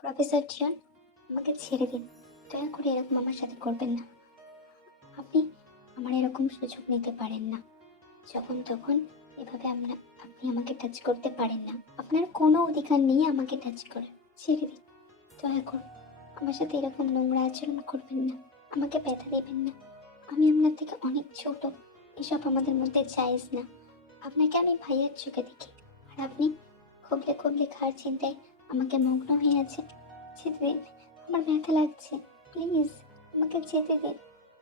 Professor John, আমাকে ছেড়ে দিন। দয়া করে এরকম আমার সাথে করবেন না। আপনি আমার এরকম সুযোগ নিতে পারেন না। যখন তখন এভাবে আপনি আমাকে টাচ করতে পারেন না। আপনার কোনো অধিকার নেই আমাকে টাচ করার। ছেড়ে দিন, দয়া করে। আমার সাথে এরকম নোংরা আচরণ করবেন না। আমাকে ব্যথা দেবেন না। আমি আপনার থেকে অনেক ছোট। এসব আমাদের মধ্যে জায়েজ না। আপনাকে আমি ভাইয়ার চোখে দেখি, আর আপনি খুবলে খুবলে খাওয়ার চিন্তায় আমাকে মগ্ন হয়ে আছেন। যেতে দিন, আমার ব্যথা লাগছে। প্লিজ আমাকে যেতে দিন।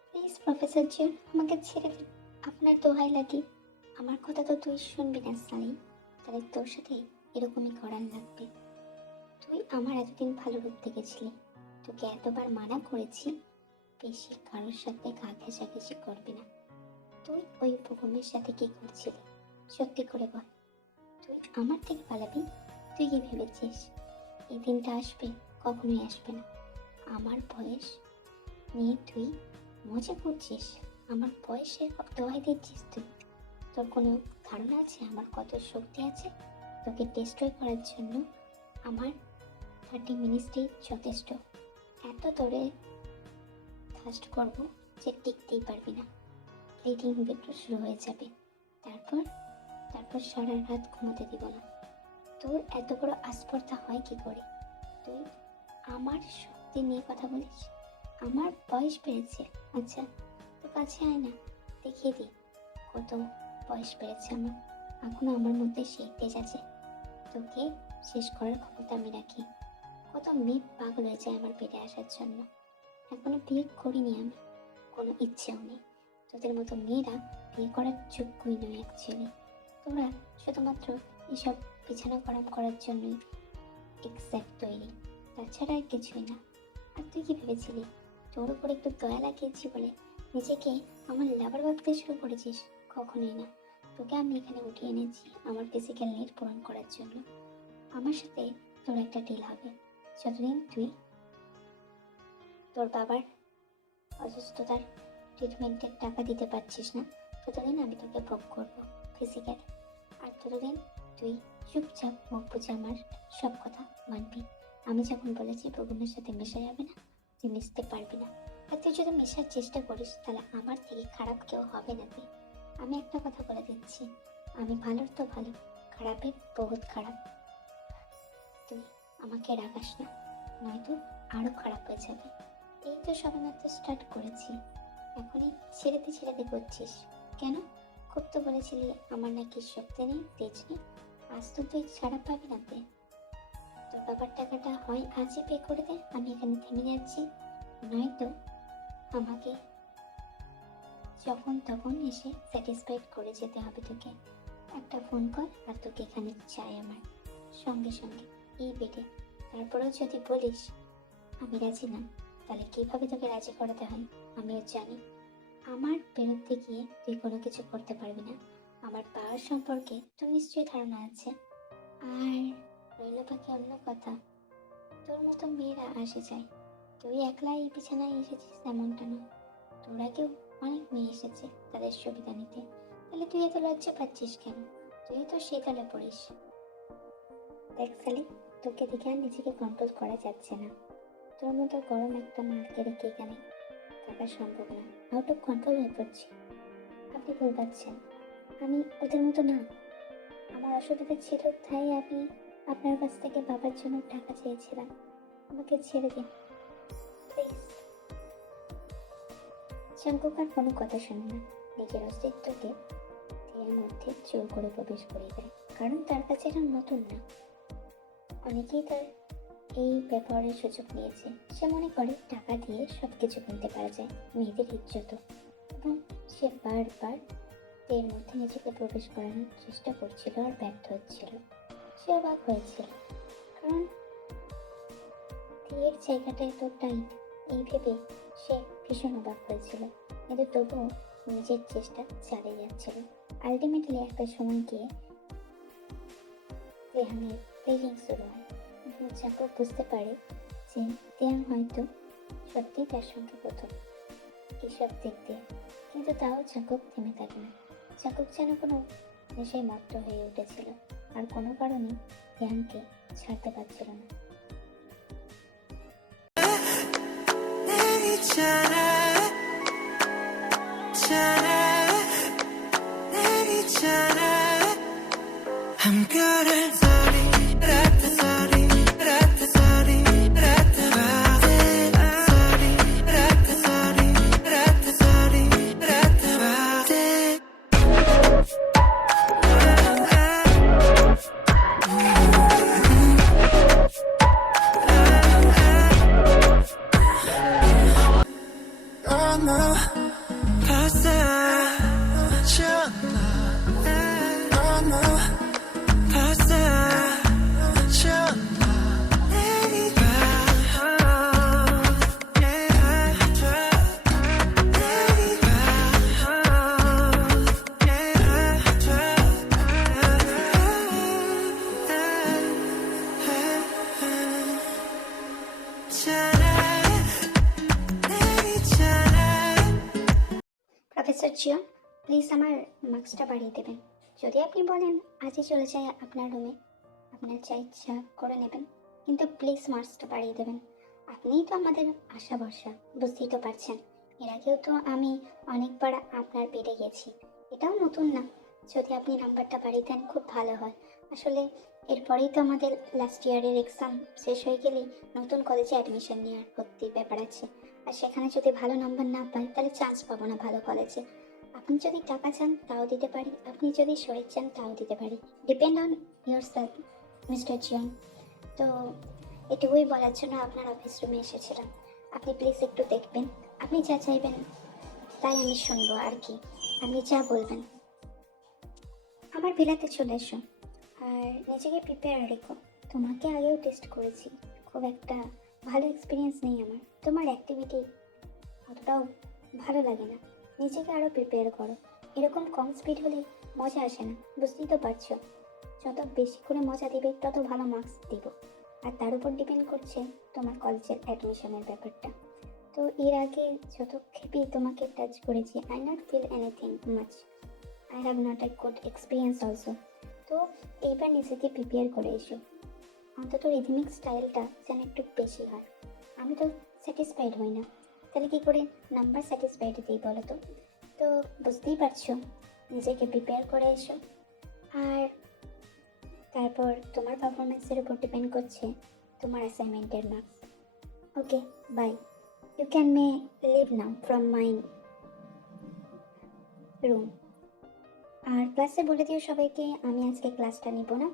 প্লিজ প্রফেসর জিন, আমাকে ছেড়ে দিন। আপনার দোহাই লাগে, আমার কথা তো তুই শুনবি না সালি। তাহলে তোর সাথে এরকমই করার লাগবে। তুই আমার এতদিন ভালো রূপ দেখেছিলি। তোকে এতবার মানা করেছি বেশি কারোর সাথে গা ঘেঁষাঘেঁষি করবি না। তুই ওই বুকুমের সাথে কি করছিলি? সত্যি করে বল। তুই আমার থেকে পালাবি? তুই কি ভেবেছিস এই দিনটা আসবে? কখনোই আসবে না। আমার বয়স নিয়ে তুই মজা করছিস? আমার বয়সের দোহাই দিচ্ছিস তুই? তোর কোনো ধারণা আছে আমার কত শক্তি আছে? তোকে ডিস্ট্রয় করার জন্য আমার 30 মিনিটই যথেষ্ট। এত তোরে ফাস্ট করবো যে টিকতেই পারবি না। ব্লিডিং বেট্রো শুরু হয়ে যাবে। তারপর তারপর সারা রাত ঘুমোতে দিব না। তোর এত বড় আস্পর্ধা হয় কি করে? তুই আমার শক্তি নিয়ে কথা বলিস? আমার বয়স বেড়েছে। আচ্ছা, তো কাছে আয় না, দেখিয়ে দিই কত বয়স বেড়েছে আমার। এখনো আমার মধ্যে সেই তেজ আছে। তোকে শেষ করার ক্ষমতা আমি রাখি। কত মেয়ে পাগল হয়ে যায় আমার পেটে আসার জন্য। এখনো বিয়ে করিনি আমি, কোনো ইচ্ছেও নেই। তোদের মতো মেয়েরা বিয়ে করার যোগ্যই নয় অ্যাকচুয়ালি। তোরা শুধুমাত্র এসব বিছানা গরম করার জন্যই এক্স্যাক্ট তৈরি, তাছাড়া আর কিছুই না। আর তুই কি ভেবেছিলি তোর উপর একটু দয়া লাগিয়েছি বলে নিজেকে আমার লাভার ভাবতে শুরু করেছিস? কখনোই না। তোকে আমি এখানে উঠিয়ে এনেছি আমার ফিজিক্যাল নিড পূরণ করার জন্য। আমার সাথে তোর একটা ডিল হবে। যতদিন তুই তোর বাবার অসুস্থতার ট্রিটমেন্টের টাকা দিতে পারছিস না, ততদিন আমি তোকে ভোগ করবো ফিজিক্যাল। আর ততদিন তুই চুপচাপ মুখ বুঝে আমার সব কথা মানবি। আমি যখন বলেছি প্রগুণের সাথে মেশা যাবে না, তুই মিশতে পারবি না। আর তুই যদি মেশার চেষ্টা করিস তাহলে আমার থেকে খারাপ কেউ হবে না তুই। আমি একটা কথা বলে দিচ্ছি, আমি ভালোর তো ভালো, খারাপের বহুত খারাপ। তুই আমাকে রাগাস না, নয়তো আরো খারাপ হয়ে যাবে। এই তো সবেমাত্র স্টার্ট করেছি, এখনই ছেড়েতে ছেড়েতে করছিস কেন? খুব তো বলেছিলি আমার নাকি শক্তি নেই, তেজ নেই। আজ তো তুই খারাপ পাবি না তে। তোর বাবার টাকাটা হয় আজই পে করে দে, আমি এখানে থেমে যাচ্ছি। নয়তো আমাকে যখন তখন এসে স্যাটিসফাইড করে যেতে হবে তোকে। একটা ফোন কর আর তোকে এখানে চাই আমার, সঙ্গে সঙ্গে এই বেডে। তারপরেও যদি বলিস আমি রাজি না, তাহলে কিভাবে তোকে রাজি করাতে হয় আমিও জানি। আমার বিরুদ্ধে গিয়ে তুই কোনো কিছু করতে পারবি না। আমার পাওয়ার সম্পর্কে তোর নিশ্চয়ই ধারণা আছে। আর রইল বাকি অন্য কথা, তোর মতো মেয়েরা আসে যায়, তুই একলা এই বিছানায় এসেছিস এমনটা না। তোর আগেও অনেক মেয়ে এসেছে তাদের সুবিধা নিতে। তাহলে তুই এত লজ্জা পাচ্ছিস কেন? তুই তো সে দলে পড়িস। দেখ সালি, তোকে দেখে আর নিজেকে কন্ট্রোল করা যাচ্ছে না। তোর মতো গরম একটা মালকে রেখে এখানে থাকা সম্ভব না। আউট অফ কন্ট্রোল হয়ে পড়ছি। আপনি ভুল পাচ্ছেন, আমি ওদের মতো না। আমার অসুবিধা ছিল তাই আমি আপনার কাছ থেকে বাবার জন্য টাকা চেয়েছিলাম। আমাকে ছেড়ে দিন প্লিজ। চাঙ্কুক আর কোনো কথা শোনে না, নিজের অস্তিত্বকে দেহের মধ্যে জোর করে প্রবেশ করিয়ে দেয়। কারণ তার কাছে এটা নতুন না, অনেকেই তার এই ব্যবহারের সুযোগ নিয়েছে। সে মনে করে টাকা দিয়ে সবকিছু কিনতে পারা যায়, মেয়েদের ইজ্জত। এবং সে বারবার এর মধ্যে নিজেকে প্রবেশ করানোর চেষ্টা করছিল আর ব্যর্থ হচ্ছিল। সে অবাক হয়েছিল, কারণ বিয়ের জায়গাটা এত টাইট, এই ভেবে সে ভীষণ অবাক হয়েছিল। কিন্তু তবুও নিজের চেষ্টা চালিয়ে যাচ্ছিল। আলটিমেটলি একটা সময় গিয়ে রেহানের ফিলিং শুরু হয় এবং জাকব বুঝতে পারে যে তিয়াং হয়তো সত্যিই তার সঙ্গে প্রথম এসব দেখতে। কিন্তু তাও জাকব থেমে থাকে না। জাকব যেন কোনো নেশায় মত্ত হয়ে উঠেছিল আর কোনো কারণে তিয়াংকে ছাড়তে পারছিল না। প্রফেসর জিয়ন, প্লিজ আমার মার্কসটা বাড়িয়ে দেবেন। যদি আপনি বলেন আজই চলে যাই আপনার রুমে, আপনার যা ইচ্ছা করে নেবেন, কিন্তু প্লিজ মার্কসটা বাড়িয়ে দেবেন। আপনিই তো আমাদের আশা ভরসা, বুঝতেই তো পারছেন। এর আগেও তো আমি অনেকবার আপনার বেড়ে গেছি, এটাও নতুন না। যদি আপনি নাম্বারটা বাড়িয়ে দেন খুব ভালো হয়। আসলে এরপরেই তো আমাদের লাস্ট ইয়ারের এক্সাম শেষ হয়ে গেলেই নতুন কলেজে অ্যাডমিশন নেওয়ার ভর্তির ব্যাপার আছে। আর সেখানে যদি ভালো নাম্বার না পাই তাহলে চান্স পাবো না ভালো কলেজে। আপনি যদি টাকা চান তাও দিতে পারি, আপনি যদি শরীর চান তাও দিতে পারি। Depend on your self mister Zion. তো এটুকুই বলার জন্য আপনার অফিস রুমে এসেছিলাম। আপনি প্লিজ একটু দেখবেন, আপনি যা চাইবেন তাই আমি শুনবো আর কি। আপনি যা বলবেন। আমার ভিলাতে চলে এসো আর নিজেকে প্রিপেয়ার রেখো। তোমাকে আগেও টেস্ট করেছি, খুব একটা ভালো এক্সপিরিয়েন্স নেই আমার। তোমার অ্যাক্টিভিটি অতটাও ভালো লাগে না। নিজেকে আরও প্রিপেয়ার করো। এরকম কম স্পিড হলে মজা আসে না, বুঝতেই তো পারছো। যত বেশি করে মজা দিবে তত ভালো মার্কস দিব। আর তার উপর ডিপেন্ড করছে তোমার কলেজের অ্যাডমিশনের ব্যাপারটা। তো এর আগে যত ক্ষেপেই তোমাকে টাচ করেছি, I not feel anything much. I have not a good experience also. তো এইবার নিজেকে প্রিপেয়ার করে এসো। অন্তত রিদমিক স্টাইলটা যেন একটু বেশি হয়। আমি তো স্যাটিসফাইড হই না, তাহলে কী করে নাম্বার স্যাটিসফাইড দিই বলো তো? তো বুঝতেই পারছো, নিজেকে প্রিপেয়ার করে এসো। আর তারপর তোমার পারফরমেন্সের উপর ডিপেন্ড করছে তোমার অ্যাসাইনমেন্টের marks. Okay, bye. You can may leave now from my room. আর ক্লাসে বলে দিও সবাইকে আমি আজকে ক্লাসটা নিব না।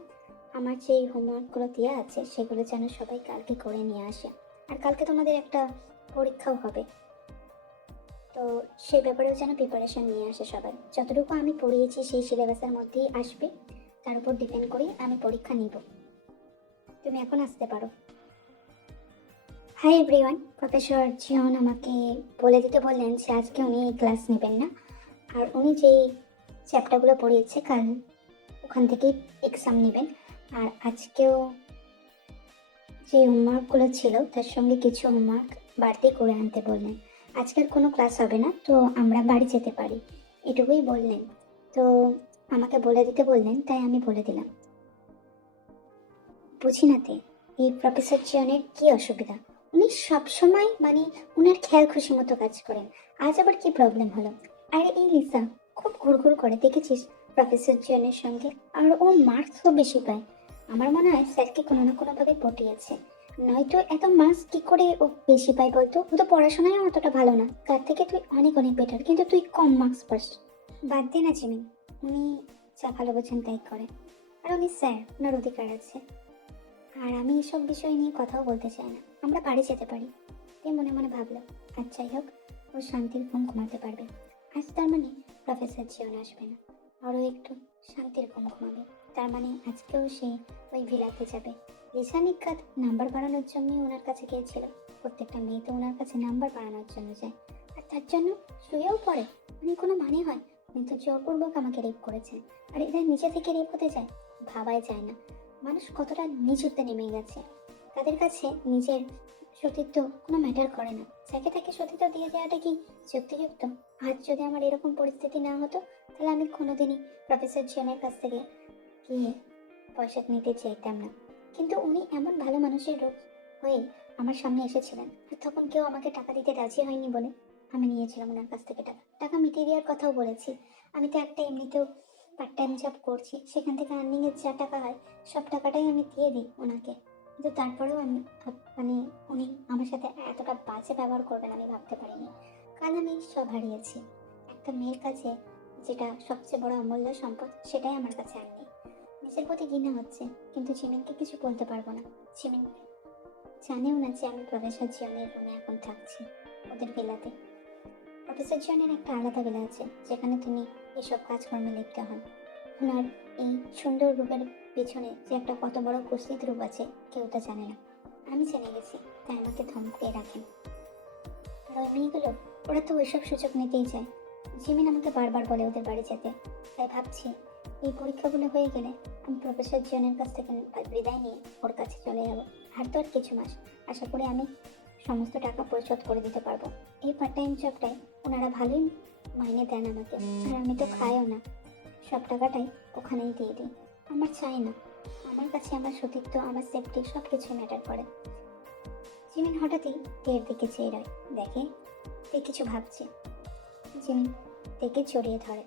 আমার যেই হোমওয়ার্কগুলো দেওয়া আছে সেগুলো যেন সবাই কালকে করে নিয়ে আসে। আর কালকে তোমাদের একটা পরীক্ষাও হবে, তো সেই ব্যাপারেও যেন প্রিপারেশন নিয়ে আসে সবাই। যতটুকু আমি পড়িয়েছি সেই সিলেবাসের মধ্যেই আসবে, তার উপর ডিপেন্ড করেই আমি পরীক্ষা নিব। তুমি এখন আসতে পারো। হাই এভরিওয়ান, প্রফেসর জিয়ন আমাকে বলে দিতে বললেন যে আজকে উনি ক্লাস নেবেন না। আর উনি যেই চ্যাপ্টারগুলো পড়িয়েছে কাল ওখান থেকেই এক্সাম নেবেন। আর আজকেও যে হোমওয়ার্কগুলো ছিল তার সঙ্গে কিছু হোমওয়ার্ক বাড়তি করে আনতে বললেন। আজকের কোনো ক্লাস হবে না, তো আমরা বাড়ি যেতে পারি, এটুকুই বললেন। তো আমাকে বলে দিতে বললেন, তাই আমি বলে দিলাম। বুঝি না তে, এই প্রফেসর জিয়নের কি অসুবিধা? উনি সবসময় মানে উনার খেয়াল খুশি মতো কাজ করেন। আজ আবার কি প্রবলেম হলো? আরে এই লিসা খুব ঘুরঘুর করে, দেখেছিস প্রফেসর জিয়নের সঙ্গে? আর ও মার্কসও বেশি পায়। আমার মনে হয় স্যারকে কোনো না কোনোভাবে পটিয়েছে, নয়তো এত মার্কস কি করে ও বেশি পায় বলতো? ও তো পড়াশোনায় অতটা ভালো না, তার থেকে তুই অনেক অনেক বেটার, কিন্তু তুই কম মার্কস পাস। বাদ দে না জিমি, উনি যা ভালো বোঝেন তাই করেন। আর উনি স্যার, ওনার অধিকার আছে। আর আমি এসব বিষয় নিয়ে কথাও বলতে চাই না, আমরা বাড়ি যেতে পারি। এ মনে মনে ভাবলো। আর যাই হোক, ও শান্তির ঘুম ঘুমাতে পারবে। আজ তার মানে প্রফেসর জিয়ন আসবে না, আরও একটু শান্তির ঘুম ঘুমাবে। তার মানে আজকেও সে ওই ভিলাতে যাবে। লিসা নিকাত নাম্বার বাড়ানোর জন্যই ওনার কাছে গিয়েছিল। প্রত্যেকটা মেয়ে তো ওনার কাছে নাম্বার বাড়ানোর জন্য যায়, আর তার জন্য শুয়েও পড়ে। উনি কোনো মানে হয়? উনি তো জোরপূর্বক আমাকে রেপ করেছেন, আর এরা নিজে থেকে রেপ হতে যায়? ভাবাই যায় না মানুষ কতটা নিচুতে নেমে গেছে। তাদের কাছে নিজের সতীত্ব কোনো ম্যাটার করে না। যাকে তাকে সতীত্ব দিয়ে দেওয়াটা কি যুক্তিযুক্ত? আজ যদি আমার এরকম পরিস্থিতি না হতো তাহলে আমি কোনোদিনই প্রফেসর জিয়নের কাছ থেকে গিয়ে পয়সা নিতে চাইতাম না। কিন্তু উনি এমন ভালো মানুষের রূপ হয়ে আমার সামনে এসেছিলেন, আর তখন কেউ আমাকে টাকা দিতে রাজি হয়নি বলে আমি নিয়েছিলাম ওনার কাছ থেকে টাকা। টাকা মিটিয়ে দেওয়ার কথাও বলেছি। আমি তো একটা এমনিতেও পার্ট টাইম জব করছি, সেখান থেকে আর্নিংয়ের যা টাকা হয় সব টাকাটাই আমি দিয়ে দিই ওনাকে। কিন্তু তারপরেও আমি মানে উনি আমার সাথে এতটা বাজে ব্যবহার করবেন আমি ভাবতে পারিনি। কাল আমি সব হারিয়েছি। একটা মেয়ের কাছে যেটা সবচেয়ে বড় অমূল্য সম্পদ, সেটাই আমার কাছে আর নেই। নিজের প্রতি ঘৃণা হচ্ছে, কিন্তু জিমিনকে কিছু বলতে পারবো না। জিমিন জানেও না যে আমি প্রফেসর জিয়নের রুমে এখন থাকছি, ওদের ভিলাতে। প্রফেসর জিয়নের একটা আলাদা ভিলা আছে, যেখানে তিনি এসব কাজকর্মে লিপ্ত হন। ওনার এই সুন্দর রূপের পেছনে যে একটা কত বড় কুৎসিত রূপ আছে, কেউ তা জানে না। আমি জেনে গেছি, তাই আমাকে ধমকে রাখেন। আর ওই মেয়েগুলো, ওরা তো ওইসব সুযোগ নিতেই চায়। জিমিন আমাকে বারবার বলে ওদের বাড়ি যেতে। তাই ভাবছি এই পরীক্ষাগুলো হয়ে গেলে আমি প্রফেসর জিয়নের কাছ থেকে বিদায় নিয়ে ওর কাছে চলে যাব। আর তো আর কিছু মাস, আশা করি আমি সমস্ত টাকা পরিশোধ করে দিতে পারবো। এই পার্ট টাইম জবটাই ওনারা ভালোই মাইনে দেন আমাকে, আর আমি তো খাইও না। সব টাকাটাই ওখানেই দিয়ে দিই। আমার চাই না, আমার কাছে আমার সতীত্ব, আমার সেফটি সব কিছু ম্যাটার করে। জিমিন হঠাৎই তের দিকে চেয়ে রয়, দেখে তে কিছু ভাবছে। জিমিন তেকে জড়িয়ে ধরে।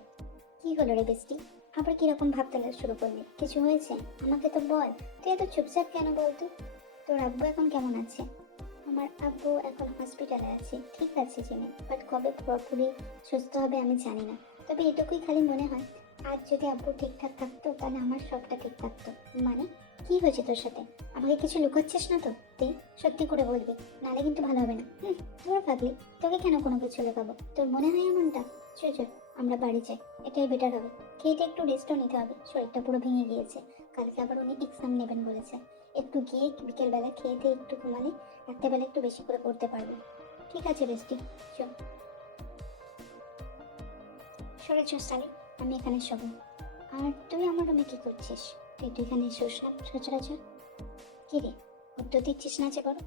কি হলো রে বেস্টি, আবার কিরকম ভাবতে শুরু করলি? কিছু হয়েছে? আমাকে তো বল। তুই এত চুপচাপ কেন বলতো? তোর আব্বু এখন কেমন আছে? আমার আব্বু এখন হসপিটালে আছে, ঠিক আছে জিমিন, বাট কবে পুরোপুরি সুস্থ হবে আমি জানি না। তবে এটুকুই খালি মনে হয়, আজ যদি আব্বু ঠিকঠাক থাকতো তাহলে আমার সবটা ঠিক থাকতো। মানে কি হয়েছে তোর সাথে? আমাকে কিছু লুকাচ্ছিস না তো? তুই সত্যি করে বলবি, নালে কিন্তু ভালো হবে না। তোর ভাবলি তোকে কেন কোনো কিছু লুকাবো? তোর মনে হয় এমনটা? চল চল, আমরা বাড়ি যাই, এটাই বেটার হবে। খেয়েতে একটু রেস্টও নিতে হবে, শরীরটা পুরো ভেঙে গিয়েছে। কালকে আবার উনি এক্সাম নেবেন বলেছে। একটু গিয়ে বিকেলবেলা খেয়েতে একটু ঘুমালে রাত্রেবেলা একটু বেশি করে পড়তে পারবে। ঠিক আছে বেস্টি, চল। সরেছ সালি, আমি এখানে শোবো। আর তুই আমার রুমে কি করছিস? তুই তো এখানে শোস না সচরাচর। কি রে, উত্তর দিচ্ছিস না যে বড়?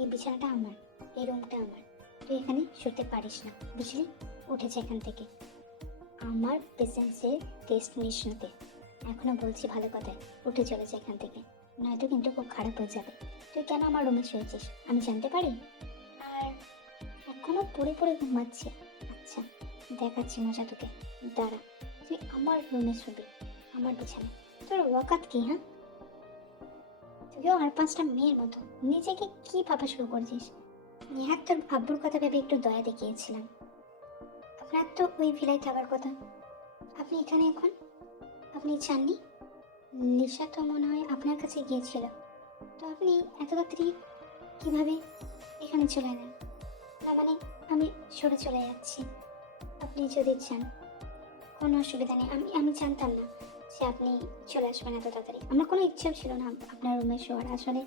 এই বিছানাটা আমার, এই রুমটা আমার, তুই এখানে শুতে পারিস না, বুঝলি? উঠেছে এখান থেকে। আমার পেশেন্সের টেস্ট নিস না তে। এখনো বলছি ভালো কথায়, উঠে চলেছে এখান থেকে, নয়তো কিন্তু খুব খারাপ হয়ে যাবে। তুই কেন আমার রুমে শুয়েছিস আমি জানতে পারি? আর এখনো পড়ে পড়ে ঘুমাচ্ছে। আচ্ছা, দেখাচ্ছি মজা তোকে, দাঁড়া। তুই আমার রুমে শুবি, আমার বিছানায়। তোর ওয়াকাত কি, হ্যাঁ? তুইও আর পাঁচটা মেয়ের মতো নিজেকে কি ভাবা শুরু করছিস? নেহাত তোর আব্বুর কথা ভেবে একটু দয়া দেখিয়েছিলাম। আপনার তো ওই ভিলায় থাকার কথা, আপনি এখানে এখন? আপনি চাননি? নিশা তো মনে হয় আপনার কাছে গিয়েছিল, তো আপনি এত তাড়াতাড়ি কিভাবে এখানে চলে এলেন? না মানে আমি সরে চলে যাচ্ছি, আপনি যদি চান। কোনো অসুবিধা নেই, আমি আমি জানতাম না যে আপনি চলে আসবেন এত তাড়াতাড়ি। আমার কোনো ইচ্ছেও ছিল না আপনার রুমে শোয়ার। আসলে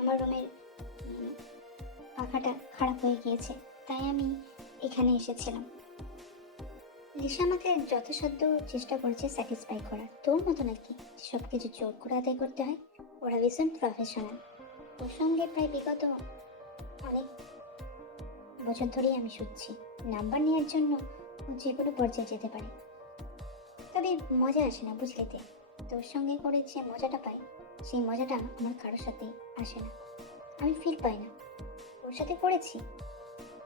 আমার রুমের পাখাটা খারাপ হয়ে গিয়েছে, তাই আমি এখানে এসেছিলাম। লিসা আমাকে যথাসাধ্য চেষ্টা করেছে স্যাটিসফাই করার। তোর মতো নাকি সব কিছু জোর করে আদায় করতে হয়? ওরা ভীষণ প্রফেশনাল। ওর সঙ্গে প্রায় বিগত অনেক বছর ধরেই আমি শুনছি, নাম্বার নেওয়ার জন্য ও যে কোনো পর্যায়ে যেতে পারে। তবে মজা আসে না, বুঝলি তে? তোর সঙ্গে করে যে মজাটা পাই, সেই মজাটা আমার কারোর সাথে আসে না, আমি ফিল পাই না। ওর সাথে করেছি,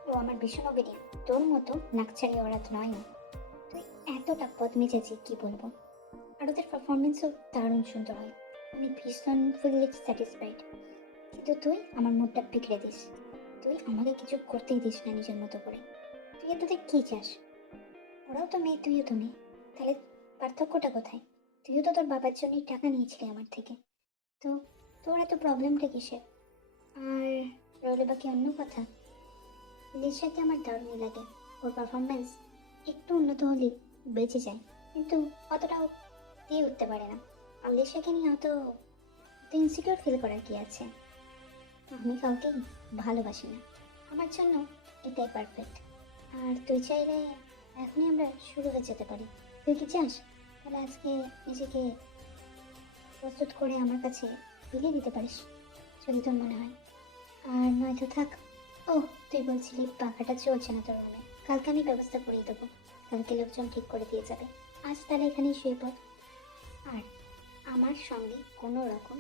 ও আমার ভীষণ অবিডিয়েন্ট, তোর মতো নাকছাড়ি ওরা তো নয়। তুই এতটা বদমেজাজি কি বলবো। আর ওদের পারফরমেন্সও দারুণ সুন্দর হয়, আমি ভীষণ ফুললি স্যাটিসফাইড। কিন্তু তুই আমার মুডটা বিগড়ে দিস। তুই আমাকে কিছু করতেই দিস না নিজের মতো করে। তুই এতটা কি চাস? ওরাও তো মেয়ে, তুইও তো মেয়ে, তাহলে পার্থক্যটা কোথায়? তুইও তো তোর বাবার জন্যই টাকা নিয়েছিলি আমার থেকে, তো তোর এত প্রবলেমটা কিসের? আর রইল বাকি অন্য কথা, লিসাকে আমার দারুণই লাগে। ওর পারফরমেন্স একটু উন্নত হলেই বেঁচে যায়, কিন্তু অতটাও দিয়ে উঠতে পারে না। আর লিসাকে নিয়ে অত ইনসিকিউর ফিল করার কি আছে? আমি কাউকেই ভালোবাসি না, আমার জন্য এটাই পারফেক্ট। আর তুই চাইলে এখনই আমরা শুরু হয়ে যেতে পারি। তুই কি চাস? তাহলে আজকে নিজেকে প্রস্তুত করে আমার কাছে বিলিয়ে দিতে পারিস, যদি তোর মনে হয়। আর নয়তো থাক। ও, তুই বলছিলি পাখাটা চলছে না তোর রুমে, কালকে আমি ব্যবস্থা করিয়ে দেবো, কালকে লোকজন ঠিক করে দিয়ে যাবে। আজ তাহলে এখানেই শুয়ে পড়, আর আমার সঙ্গে কোনো রকম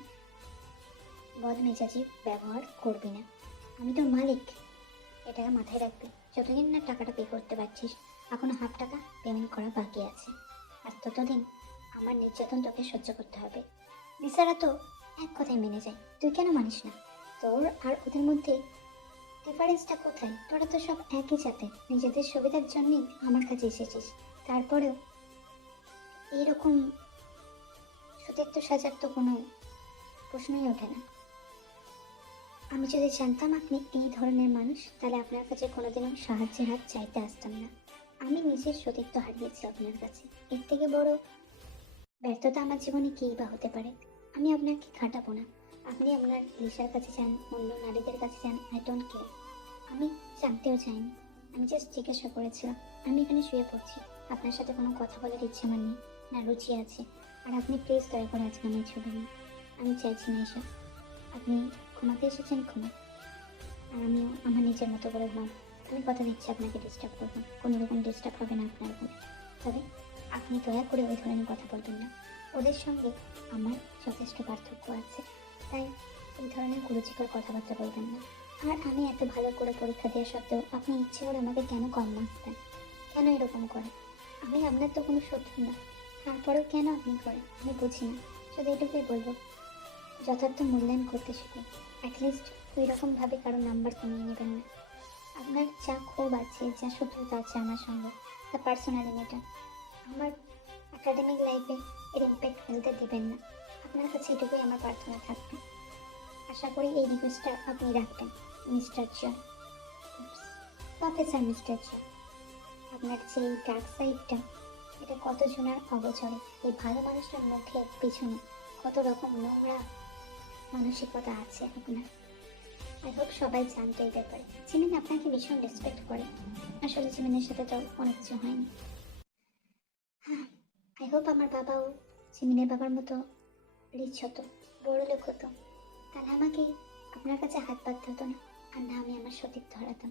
বদমেজাজি ব্যবহার করবি না। আমি তোর মালিক, এটা মাথায় রাখবি। যতদিন না টাকাটা পে করতে পারছিস, এখনো হাফ টাকা পেমেন্ট করা বাকি আছে, আর ততদিন আমার নির্যাতন তোকে সহ্য করতে হবে। নিসারা তো এক কথায় মেনে যায়, তুই কেন মানিস না? তোর আর ওদের মধ্যে ডিফারেন্সটা কোথায়? তোরা তো সব একই সাথে, নিজেদের সুবিধার জন্যই আমার কাছে এসেছিস। তারপরেও এইরকম সতীর্থ সাজার তো কোনো প্রশ্নই ওঠে না। আমি যদি জানতাম আপনি এই ধরনের মানুষ, তাহলে আপনার কাছে কোনোদিনও সাহায্যের হাত চাইতে আসতাম না। আমি নিজের সতীত্ব হারিয়েছি আপনার কাছে, এর থেকে বড় ব্যর্থতা আমার জীবনে কী বা হতে পারে? আমি আপনাকে খাটাবো না। আপনি আপনার লিসার কাছে যান, অন্য নারীদের কাছে যান, আই ডোন্ট কেয়ার। আমি জানতেও চাইনি, আমি জাস্ট জিজ্ঞাসা করেছিলাম। আমি এখানে শুয়ে পড়ছি, আপনার সাথে কোনো কথা বলার ইচ্ছে আমার নেই, না রুচি আছে। আর আপনি প্লিজ দয়া করে আজকে আমায় ছুবেন না, আমি চাইছি না এসব। আপনি ঘুমাতে এসেছেন, ঘুমান, আর আমিও আমার নিজের মতো করে ঘুমাবো। আমি কথা দিচ্ছি আপনাকে ডিস্টার্ব করবো না, কোনো রকম ডিস্টার্ব হবে না আপনার এখানে। তবে আপনি দয়া করে ওই ধরনের কথা বলবেন না, ওদের সঙ্গে আমার যথেষ্ট পার্থক্য আছে, তাই এই ধরনের কুরুচিকর কথাবার্তা বলবেন না। আর আমি এত ভালো করে পরীক্ষা দেওয়া সত্ত্বেও আপনি ইচ্ছে করে আমাকে কেন কম মার্কস দেন? কেন এরকম করেন? আমি আপনার তো কোনো শত্রু না, তারপরেও কেন আপনি করেন আমি বুঝি না। শুধু এটুকুই বলবো, যথার্থ মূল্যায়ন করতে শিখুন। অ্যাটলিস্ট ওই রকমভাবে কারো নাম্বার কমিয়ে নেবেন না। আপনার যা ক্ষোভ আছে, যা শত্রুতা আছে আমার সঙ্গে, তা পার্সোনালি ম্যাটার। আমার একাডেমিক লাইফে এর ইম্প্যাক্ট ফেলতে দেবেন না। আপনার কাছে এটুকুই আমার প্রার্থনা থাকবে। আশা করি এই রিকোয়েস্টটা আপনি রাখবেন, mister John. Professor mister John, আপনার যে এই ডার্ক সাইডটা, এটা কতজনের অগোচরে। এই ভালো মানুষটার মুখের পিছনে কত রকম নোংরা মানসিকতা আছে আপনার। আই হোপ সবাই জানতো এই ব্যাপারে। জিমিন আপনাকে ভীষণ রেসপেক্ট করে। আসলে জিমিনের সাথে তো অনেক কিছু হয়নি। হ্যাঁ, আই হোপ আমার বাবাও জিমিনের বাবার মতো রিচ হতো, বড় লোক হতো, তাহলে আমাকে আপনার কাছে হাত পাততে হতো না, আর না আমি আমার সতীর্থ হারাতাম।